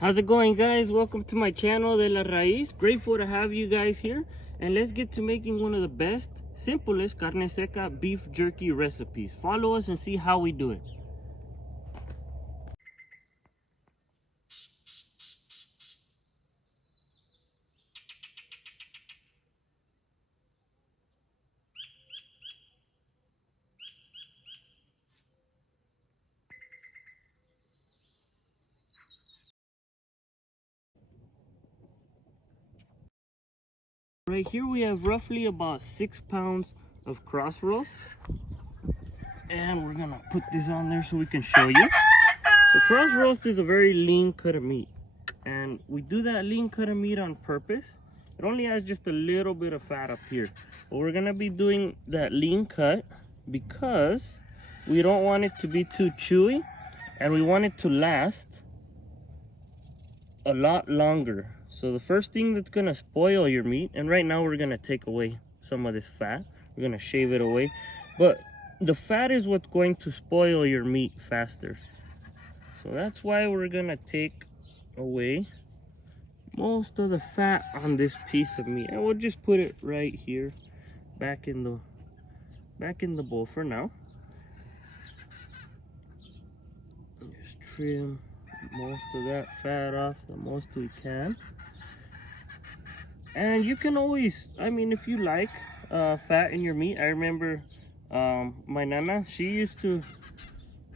How's it going, guys? Welcome to my channel De La Raíz. Grateful to have you guys here, and let's get to making one of the best, simplest carne seca beef jerky recipes. Follow us and see how we do it. Right here we have roughly about 6 pounds of cross roast, and we're gonna put this on there so we can show you. The cross roast is a very lean cut of meat, and we do that lean cut of meat on purpose. It only has just a little bit of fat up here, but we're gonna be doing that lean cut because we don't want it to be too chewy, and we want it to last a lot longer. So the first thing that's gonna spoil your meat, and right now we're gonna take away some of this fat, we're gonna shave it away, but the fat is what's going to spoil your meat faster. So that's why we're gonna take away most of the fat on this piece of meat, and we'll just put it right here back in the bowl for now. Just trim most of that fat off the most we can. And you can always, I mean, if you like fat in your meat, I remember my nana, she used to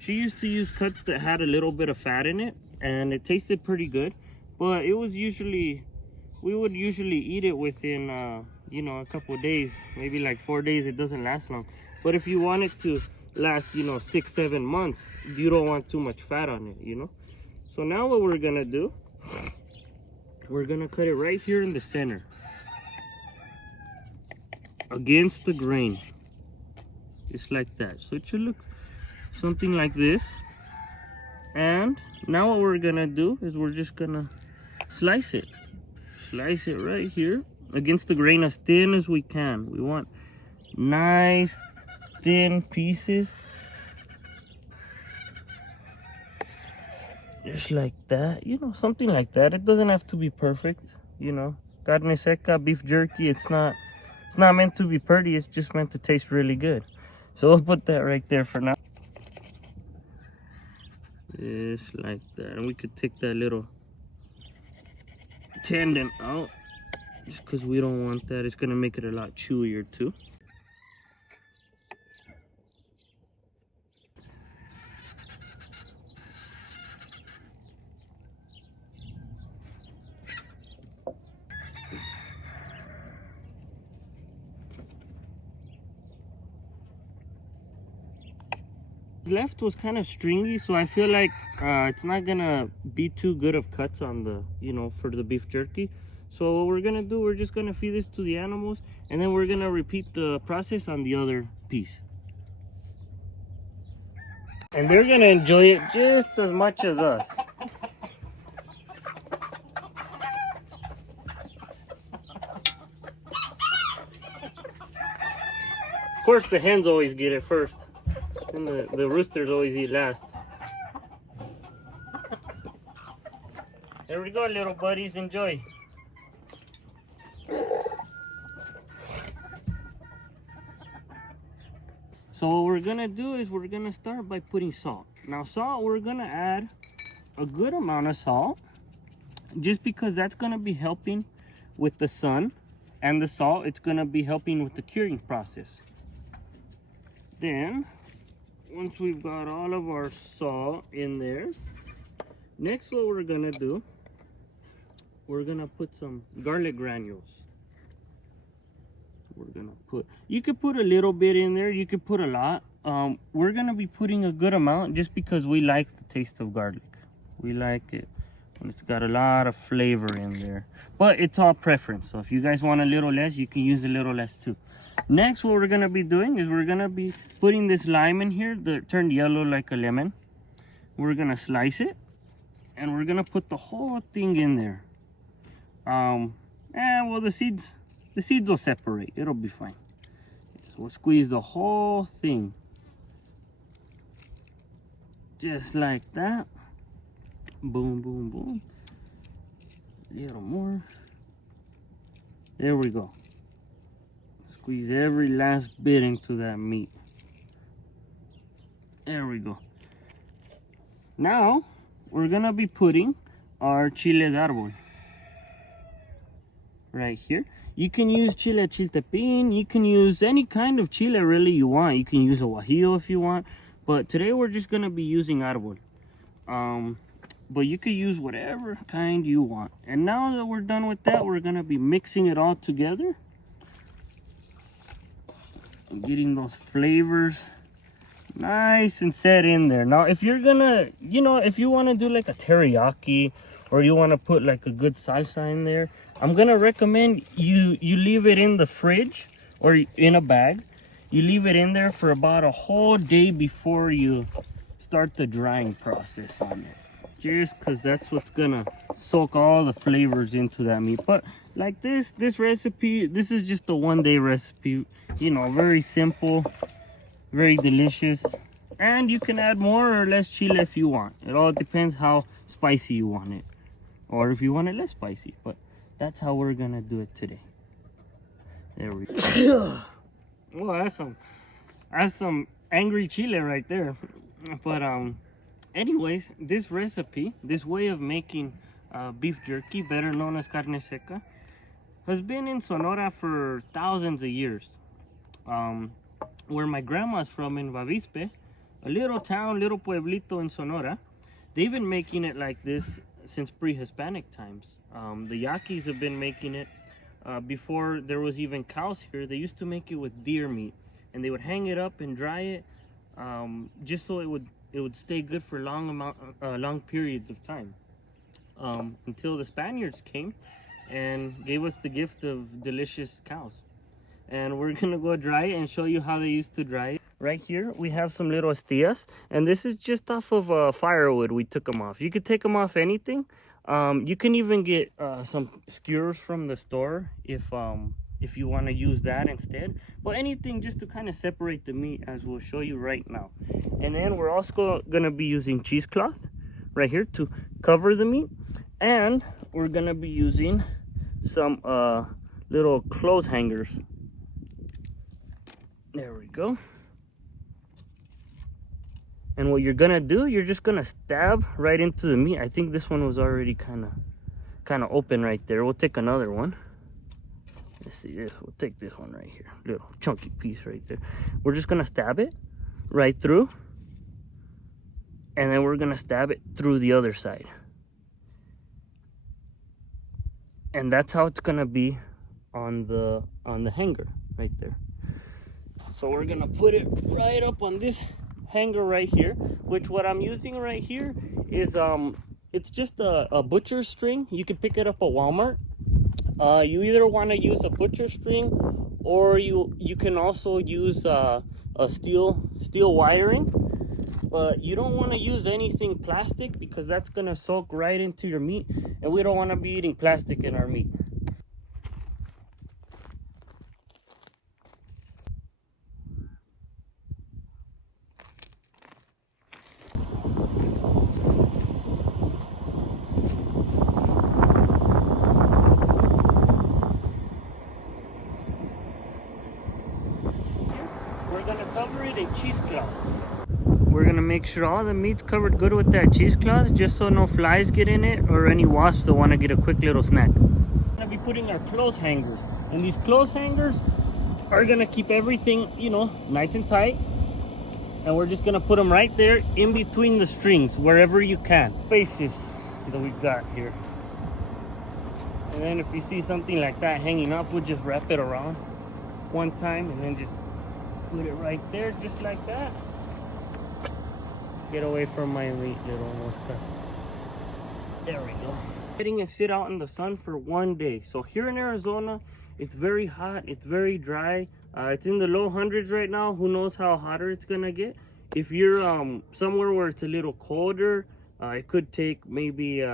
use cuts that had a little bit of fat in it, and it tasted pretty good, but it was usually, we would usually eat it within you know, a couple of days, maybe like 4 days. It doesn't last long. But if you want it to last, you know, 6-7 months, you don't want too much fat on it, you know. So now what we're gonna do, we're gonna cut it right here in the center against the grain, just like that. So it should look something like this. And now what we're gonna do is we're just gonna slice it right here against the grain as thin as we can. We want nice thin pieces, just like that, you know, something like that. It doesn't have to be perfect, you know. Carne seca, beef jerky, it's not meant to be pretty, it's just meant to taste really good. So we'll put that right there for now, just like that. And we could take that little tendon out just because we don't want that. It's gonna make it a lot chewier too. Left was kind of stringy, so I feel like it's not gonna be too good of cuts on the, you know, for the beef jerky. So what we're gonna do, we're just gonna feed this to the animals, and then we're gonna repeat the process on the other piece, and they're gonna enjoy it just as much as us. Of course the hens always get it first, and the roosters always eat last. There we go, little buddies, enjoy. So what we're gonna do is we're gonna start by putting salt. Now salt, we're gonna add a good amount of salt, just because that's gonna be helping with the sun, and the salt, it's gonna be helping with the curing process. Then once we've got all of our salt in there, next what we're gonna do, we're gonna put some garlic granules. We're gonna put, you could put a little bit in there, you could put a lot. We're gonna be putting a good amount just because we like the taste of garlic. We like it when it's got a lot of flavor in there, but it's all preference. So if you guys want a little less, you can use a little less too. Next, what we're gonna be doing is we're gonna be putting this lime in here that turned yellow like a lemon. We're gonna slice it, and we're gonna put the whole thing in there. And well, the seeds will separate, it'll be fine. So we'll squeeze the whole thing just like that. Boom, boom, boom. A little more. There we go. Squeeze every last bit into that meat. There we go. Now we're gonna be putting our chile de árbol right here. You can use chile chiltepín, you can use any kind of chile really you want. You can use a guajillo if you want, but today we're just gonna be using árbol. But you could use whatever kind you want. And now that we're done with that, we're gonna be mixing it all together and getting those flavors nice and set in there. Now if you're gonna, if you want to do like a teriyaki, or you want to put like a good salsa in there, I'm gonna recommend you leave it in the fridge or in a bag. You leave it in there for about a whole day before you start the drying process on it, just because that's what's gonna soak all the flavors into that meat. But like this recipe, this is just a 1-day recipe, very simple, very delicious, and you can add more or less chile if you want. It all depends how spicy you want it, or if you want it less spicy. But that's how we're gonna do it today. There we go. Well, that's some angry chile right there. But anyways, this recipe, this way of making beef jerky, better known as carne seca, has been in Sonora for thousands of years. Where my grandma's from, in Bavispe, a little town, little pueblito in Sonora, they've been making it like this since pre-Hispanic times. The Yaquis have been making it before there was even cows here. They used to make it with deer meat, and they would hang it up and dry it, just so it would stay good for long periods of time, until the Spaniards came and gave us the gift of delicious cows. And we're gonna go dry it and show you how they used to dry it. Right here we have some little astillas, and this is just off of firewood. We took them off. You could take them off anything. You can even get some skewers from the store if you want to use that instead. But anything just to kind of separate the meat, as we'll show you right now. And then we're also gonna be using cheesecloth right here to cover the meat, and we're gonna be using some little clothes hangers. There we go. And what you're gonna do, you're just gonna stab right into the meat. I think this one was already kind of open right there. We'll take another one. Let's see this. We'll take this one right here. Little chunky piece right there. We're just gonna stab it right through, and then we're gonna stab it through the other side. And that's how it's gonna be on the hanger right there. So we're gonna put it right up on this hanger right here, which what I'm using right here is it's just a butcher string. You can pick it up at Walmart. You either want to use a butcher string, or you can also use a steel wiring, but you don't want to use anything plastic, because that's gonna soak right into your meat, and we don't want to be eating plastic in our meat. Cover it in cheesecloth. We're gonna make sure all the meat's covered good with that cheesecloth, just so no flies get in it or any wasps that want to get a quick little snack. We're gonna be putting our clothes hangers, and these clothes hangers are gonna keep everything, nice and tight. And we're just gonna put them right there in between the strings, wherever you can. Spaces that we've got here. And then if you see something like that hanging off, we'll just wrap it around one time, and then just put it right there, just like that. Get away from my meat, little mosca. There we go. Letting it sit out in the sun for 1 day. So here in Arizona, it's very hot, it's very dry. It's in the low hundreds right now. Who knows how hotter it's gonna get. If you're somewhere where it's a little colder, it could take maybe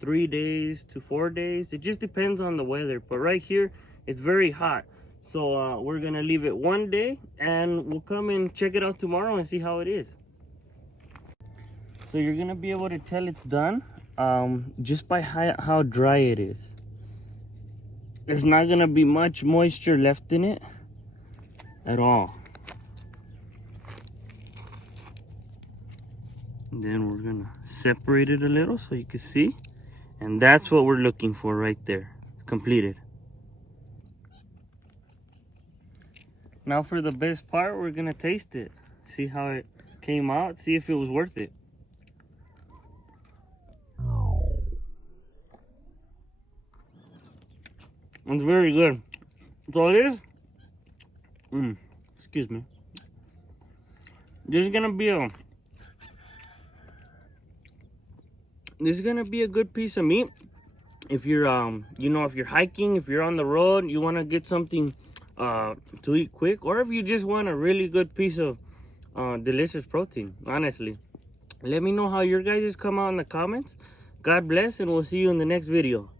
3 days to 4 days. It just depends on the weather. But right here, it's very hot. So we're gonna leave it 1 day, and we'll come and check it out tomorrow and see how it is. So you're gonna be able to tell it's done just by how dry it is. There's not gonna be much moisture left in it at all. And then we're gonna separate it a little so you can see. And that's what we're looking for right there. Completed. Now for the best part, we're gonna taste it. See how it came out, see if it was worth it. It's very good. So it is. Excuse me. This is gonna be a good piece of meat if you're if you're hiking, if you're on the road, you want to get something to eat quick, or if you just want a really good piece of delicious protein. Honestly, let me know how your guys come out in the comments. God bless, and we'll see you in the next video.